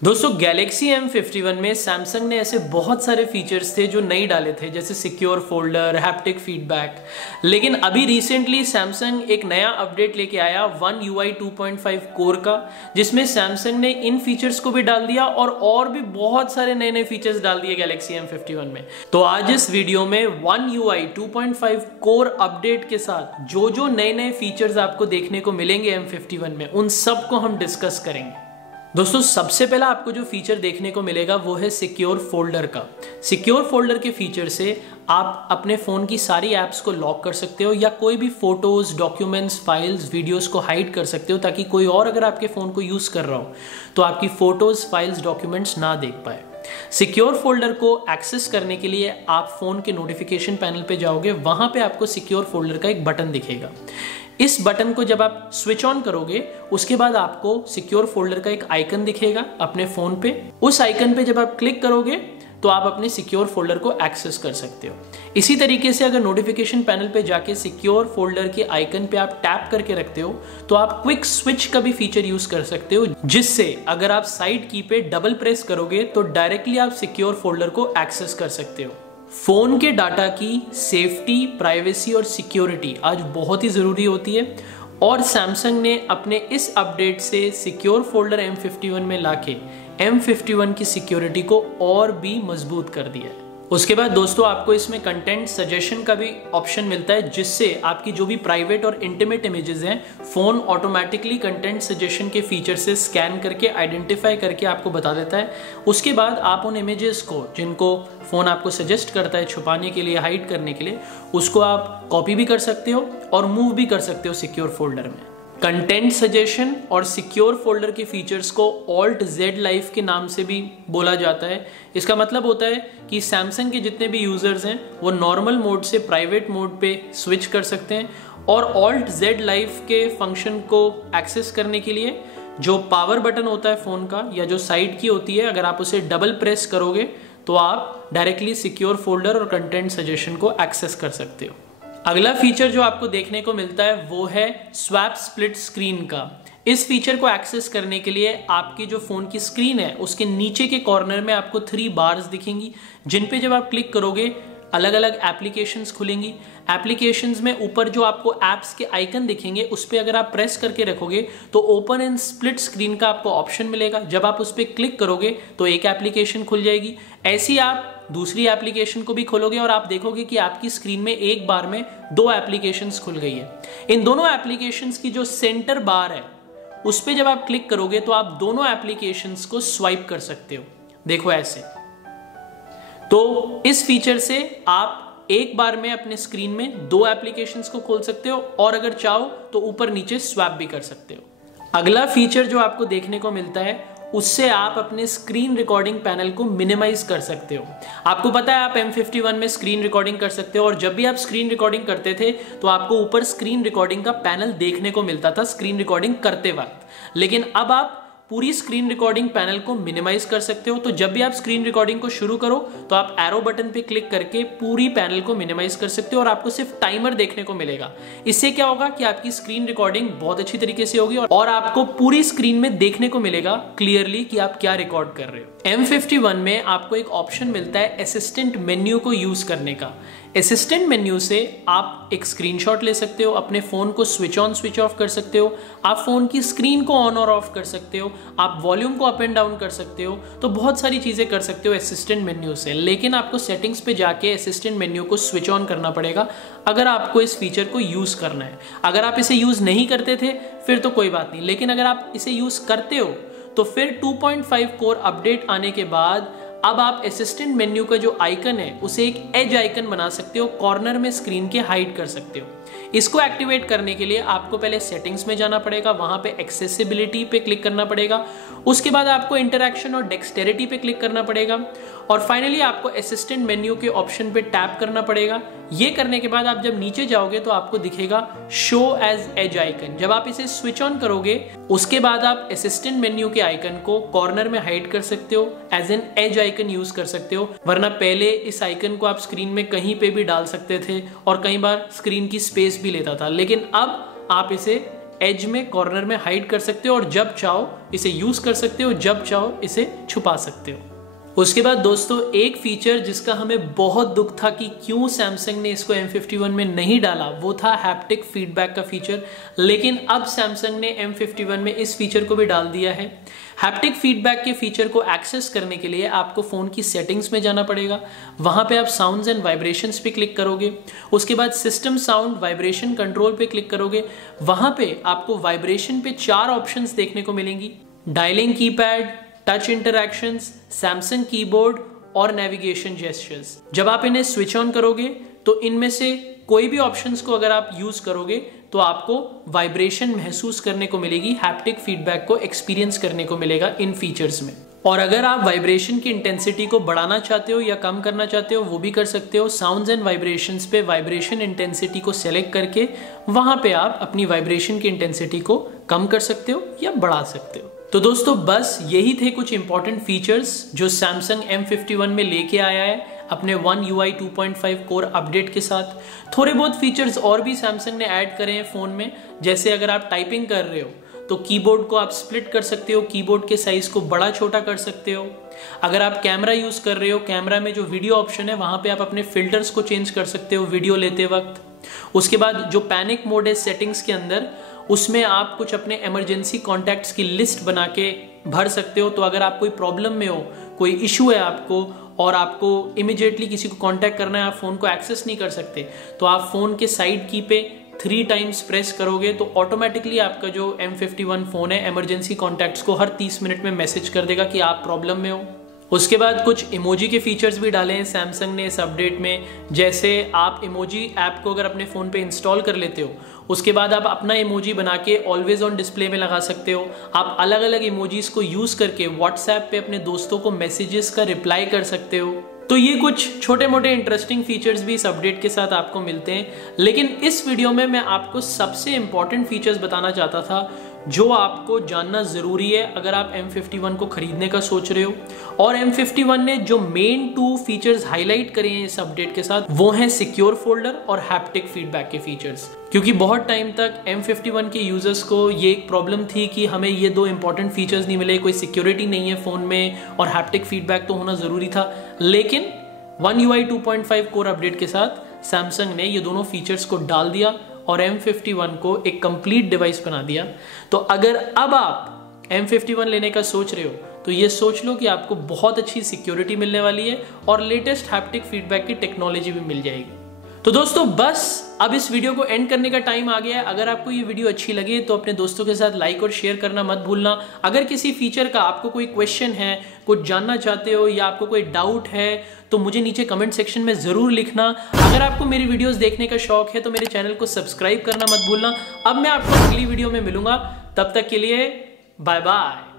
दोस्तों Galaxy M51 में Samsung ने ऐसे बहुत सारे फीचर्स थे जो नहीं डाले थे, जैसे सिक्योर फोल्डर, हैप्टिक फीडबैक। लेकिन अभी रिसेंटली सैमसंग एक नया अपडेट लेके आया One UI 2.5 कोर का, जिसमें सैमसंग ने इन फीचर्स को भी डाल दिया और भी बहुत सारे नए नए फीचर्स डाल दिए Galaxy M51 में। तो आज इस वीडियो में One UI 2.5 कोर अपडेट के साथ जो नए नए फीचर्स आपको देखने को मिलेंगे M51 में, उन सब को हम डिस्कस करेंगे। दोस्तों सबसे पहला आपको जो फीचर देखने को मिलेगा वो है सिक्योर फोल्डर का। सिक्योर फोल्डर के फीचर से आप अपने फ़ोन की सारी ऐप्स को लॉक कर सकते हो या कोई भी फोटोज़, डॉक्यूमेंट्स, फाइल्स, वीडियोस को हाइड कर सकते हो, ताकि कोई और अगर आपके फ़ोन को यूज़ कर रहा हो तो आपकी फ़ोटोज़, फाइल्स, डॉक्यूमेंट्स ना देख पाए। सिक्योर फोल्डर को एक्सेस करने के लिए आप फ़ोन के नोटिफिकेशन पैनल पे जाओगे, वहाँ पे आपको सिक्योर फोल्डर का एक बटन दिखेगा। इस बटन को जब आप स्विच ऑन करोगे उसके बाद आपको सिक्योर फोल्डर का एक आइकन दिखेगा अपने फोन पे। उस आइकन पे जब आप क्लिक करोगे तो आप अपने सिक्योर फोल्डर को एक्सेस कर सकते हो। इसी तरीके से अगर नोटिफिकेशन पैनल पे जाके सिक्योर फोल्डर के आइकन पे आप टैप करके रखते हो तो आप क्विक स्विच का भी फीचर यूज कर सकते हो, जिससे अगर आप साइड की पे डबल प्रेस करोगे तो डायरेक्टली आप सिक्योर फोल्डर को एक्सेस कर सकते हो। फोन के डाटा की सेफ्टी, प्राइवेसी और सिक्योरिटी आज बहुत ही जरूरी होती है, और सैमसंग ने अपने इस अपडेट से सिक्योर फोल्डर M51 में लाके M51 की सिक्योरिटी को और भी मजबूत कर दिया है। उसके बाद दोस्तों आपको इसमें कंटेंट सजेशन का भी ऑप्शन मिलता है, जिससे आपकी जो भी प्राइवेट और इंटीमेट इमेजेस हैं फोन ऑटोमेटिकली कंटेंट सजेशन के फीचर से स्कैन करके आइडेंटिफाई करके आपको बता देता है। उसके बाद आप उन इमेजेस को जिनको फोन आपको सजेस्ट करता है छुपाने के लिए, हाइड करने के लिए, उसको आप कॉपी भी कर सकते हो और मूव भी कर सकते हो सिक्योर फोल्डर में। कंटेंट सजेशन और सिक्योर फोल्डर के फीचर्स को Alt Z Life के नाम से भी बोला जाता है। इसका मतलब होता है कि सैमसंग के जितने भी यूजर्स हैं वो नॉर्मल मोड से प्राइवेट मोड पे स्विच कर सकते हैं, और Alt Z Life के फंक्शन को एक्सेस करने के लिए जो पावर बटन होता है फोन का या जो साइड की होती है, अगर आप उसे डबल प्रेस करोगे तो आप डायरेक्टली सिक्योर फोल्डर और कंटेंट सजेशन को एक्सेस कर सकते हो। अगला फीचर जो आपको देखने को मिलता है वो है स्वैप स्प्लिट स्क्रीन का। इस फीचर को एक्सेस करने के लिए आपकी जो फोन की स्क्रीन है उसके नीचे के कॉर्नर में आपको 3 बार्स दिखेंगी, जिन पे जब आप क्लिक करोगे अलग अलग एप्लीकेशंस खुलेंगी। एप्लीकेशंस में ऊपर जो आपको एप्स के आइकन दिखेंगे उस पर अगर आप प्रेस करके रखोगे तो ओपन इन स्प्लिट स्क्रीन का आपको ऑप्शन मिलेगा। जब आप उस पर क्लिक करोगे तो एक एप्लीकेशन खुल जाएगी, ऐसी आप दूसरी एप्लीकेशन को भी खोलोगे और आप देखोगे कि आपकी स्क्रीन में एक बार में 2 एप्लीकेशंस खुल गई है। इन दोनों एप्लीकेशंस की जो सेंटर बार है उस पर जब आप क्लिक करोगे तो आप दोनों एप्लीकेशंस को स्वाइप कर सकते हो। देखो ऐसे। तो इस फीचर से आप एक बार में अपने स्क्रीन में 2 एप्लीकेशंस को खोल सकते हो, और अगर चाहो तो ऊपर नीचे स्वैप भी कर सकते हो। अगला फीचर जो आपको देखने को मिलता है उससे आप अपने स्क्रीन रिकॉर्डिंग पैनल को मिनिमाइज कर सकते हो। आपको पता है आप M51 में स्क्रीन रिकॉर्डिंग कर सकते हो, और जब भी आप स्क्रीन रिकॉर्डिंग करते थे तो आपको ऊपर स्क्रीन रिकॉर्डिंग का पैनल देखने को मिलता था स्क्रीन रिकॉर्डिंग करते वक्त। लेकिन अब आप पूरी स्क्रीन रिकॉर्डिंग पैनल को मिनिमाइज कर सकते हो। तो जब भी आप स्क्रीन रिकॉर्डिंग को शुरू करो तो आप एरो बटन पे क्लिक करके पूरी पैनल को मिनिमाइज कर सकते हो, और आपको सिर्फ टाइमर देखने को मिलेगा। इससे क्या होगा कि आपकी स्क्रीन रिकॉर्डिंग बहुत अच्छी तरीके से होगी और आपको पूरी स्क्रीन में देखने को मिलेगा क्लियरली कि आप क्या रिकॉर्ड कर रहे हो। M51 में आपको एक ऑप्शन मिलता है असिस्टेंट मेन्यू को यूज करने का। असिस्टेंट मेन्यू से आप एक स्क्रीनशॉट ले सकते हो, अपने फोन को स्विच ऑन स्विच ऑफ कर सकते हो, आप फोन की स्क्रीन को ऑन और ऑफ कर सकते हो, आप वॉल्यूम को अप एंड डाउन कर सकते हो। तो बहुत सारी चीजें कर सकते हो असिस्टेंट मेन्यू से। लेकिन आपको सेटिंग्स पे जाके असिस्टेंट मेन्यू को स्विच ऑन करना पड़ेगा अगर आपको इस फीचर को यूज करना है। अगर आप इसे यूज नहीं करते थे फिर तो कोई बात नहीं, लेकिन अगर आप इसे यूज करते हो तो फिर 2.5 कोर अपडेट आने के बाद अब आप असिस्टेंट मेन्यू का जो आइकन है उसे एक एज आइकन बना सकते हो, कॉर्नर में स्क्रीन के हाइड कर सकते हो। इसको एक्टिवेट करने के लिए आपको पहले सेटिंग्स में जाना पड़ेगा, वहां पे एक्सेसिबिलिटी पे क्लिक करना पड़ेगा, उसके बाद आपको इंटरैक्शन और डेक्सटेरिटी पे क्लिक करना पड़ेगा, और फाइनली आपको असिस्टेंट मेन्यू के ऑप्शन पे टैप करना पड़ेगा। ये करने के बाद आप जब नीचे जाओगे तो आपको दिखेगा शो एज एज आइकन। जब आप इसे स्विच ऑन करोगे उसके बाद आप असिस्टेंट मेन्यू के आइकन को कॉर्नर में हाइड कर सकते हो, edge and edge icon use कर सकते हो। वरना पहले इस आइकन को आप स्क्रीन में कहीं पे भी डाल सकते थे और कई बार स्क्रीन की स्पेस भी लेता था, लेकिन अब आप इसे एज में कॉर्नर में हाइड कर सकते हो और जब चाहो इसे यूज कर सकते हो, जब चाहो इसे छुपा सकते हो। उसके बाद दोस्तों एक फीचर जिसका हमें बहुत दुख था कि क्यों सैमसंग ने इसको M51 में नहीं डाला, वो था हैप्टिक फीडबैक का फीचर। लेकिन अब सैमसंग ने M51 में इस फीचर को भी डाल दिया है। हैप्टिक फीडबैक के फीचर को एक्सेस करने के लिए आपको फोन की सेटिंग्स में जाना पड़ेगा। वहां पे आप साउंड्स एंड वाइब्रेशंस पे क्लिक करोगे। उसके बाद सिस्टम साउंड वाइब्रेशन कंट्रोल पे क्लिक करोगे। वहां पे आपको वाइब्रेशन पे 4 ऑप्शंस देखने को मिलेंगी: dialing keypad, touch interactions, Samsung keyboard और नेविगेशन जेस्चर्स। जब आप इन्हें स्विच ऑन करोगे तो इनमें से कोई भी ऑप्शंस को अगर आप यूज करोगे तो आपको वाइब्रेशन महसूस करने को मिलेगी, हैप्टिक फीडबैक को एक्सपीरियंस करने को मिलेगा इन फीचर्स में। और अगर आप वाइब्रेशन की इंटेंसिटी को बढ़ाना चाहते हो या कम करना चाहते हो वो भी कर सकते हो। साउंड्स एंड वाइब्रेशंस पे वाइब्रेशन इंटेंसिटी को सेलेक्ट करके वहां पे आप अपनी वाइब्रेशन की इंटेंसिटी को कम कर सकते हो या बढ़ा सकते हो। तो दोस्तों बस यही थे कुछ इंपॉर्टेंट फीचर्स जो सैमसंग M51 में लेके आया है अपने One UI 2.5 कोर अपडेट के साथ। थोड़े बहुत फीचर्स और भी सैमसंग ने ऐड करे हैं फोन में, जैसे अगर आप टाइपिंग कर रहे हो तो कीबोर्ड को आप स्प्लिट कर सकते हो, कीबोर्ड के साइज को बड़ा छोटा कर सकते हो। अगर आप कैमरा यूज कर रहे हो, कैमरा में जो वीडियो ऑप्शन है वहां पे आप अपने फिल्टर्स को चेंज कर सकते हो वीडियो लेते वक्त। उसके बाद जो पैनिक मोड है सेटिंग्स के अंदर, उसमें आप कुछ अपने इमरजेंसी कॉन्टैक्ट्स की लिस्ट बना के भर सकते हो। तो अगर आप कोई प्रॉब्लम में हो, कोई इशू है आपको और आपको इमीडिएटली किसी को कांटेक्ट करना है, आप फोन को एक्सेस नहीं कर सकते, तो आप फोन के साइड की पे 3 टाइम्स प्रेस करोगे तो ऑटोमेटिकली आपका जो M51 फोन है इमरजेंसी कॉन्टैक्ट्स को हर 30 मिनट में मैसेज कर देगा कि आप प्रॉब्लम में हो। उसके बाद कुछ इमोजी के फीचर्स भी डाले हैं सैमसंग ने इस अपडेट में, जैसे आप इमोजी ऐप को अगर अपने फ़ोन पे इंस्टॉल कर लेते हो उसके बाद आप अपना इमोजी बना के ऑलवेज ऑन डिस्प्ले में लगा सकते हो। आप अलग अलग इमोजीज को यूज़ करके व्हाट्सएप पे अपने दोस्तों को मैसेजेस का रिप्लाई कर सकते हो। तो ये कुछ छोटे मोटे इंटरेस्टिंग फीचर्स भी इस अपडेट के साथ आपको मिलते हैं। लेकिन इस वीडियो में मैं आपको सबसे इंपॉर्टेंट फीचर्स बताना चाहता था जो आपको जानना जरूरी है अगर आप M51 को खरीदने का सोच रहे हो। और M51 ने जो मेन 2 फीचर्स हाईलाइट करे हैं इस अपडेट के साथ वो हैं सिक्योर फोल्डर और हैप्टिक फीडबैक के फीचर्स। क्योंकि बहुत टाइम तक M51 के यूजर्स को ये एक प्रॉब्लम थी कि हमें ये 2 इंपॉर्टेंट फीचर्स नहीं मिले, कोई सिक्योरिटी नहीं है फोन में और हैप्टिक फीडबैक तो होना जरूरी था। लेकिन One UI 2.5 कोर अपडेट के साथ सैमसंग ने ये दोनों फीचर्स को डाल दिया और M51 को एक कंप्लीट डिवाइस बना दिया। तो अगर अब आप M51 लेने का सोच रहे हो तो ये सोच लो कि आपको बहुत अच्छी सिक्योरिटी मिलने वाली है और लेटेस्ट हैप्टिक फीडबैक की टेक्नोलॉजी भी मिल जाएगी। तो दोस्तों बस अब इस वीडियो को एंड करने का टाइम आ गया है। अगर आपको ये वीडियो अच्छी लगे तो अपने दोस्तों के साथ लाइक और शेयर करना मत भूलना। अगर किसी फीचर का आपको कोई क्वेश्चन है, कुछ जानना चाहते हो या आपको कोई डाउट है तो मुझे नीचे कमेंट सेक्शन में जरूर लिखना। अगर आपको मेरी वीडियोस देखने का शौक है तो मेरे चैनल को सब्सक्राइब करना मत भूलना। अब मैं आपको अगली वीडियो में मिलूंगा, तब तक के लिए बाय बाय।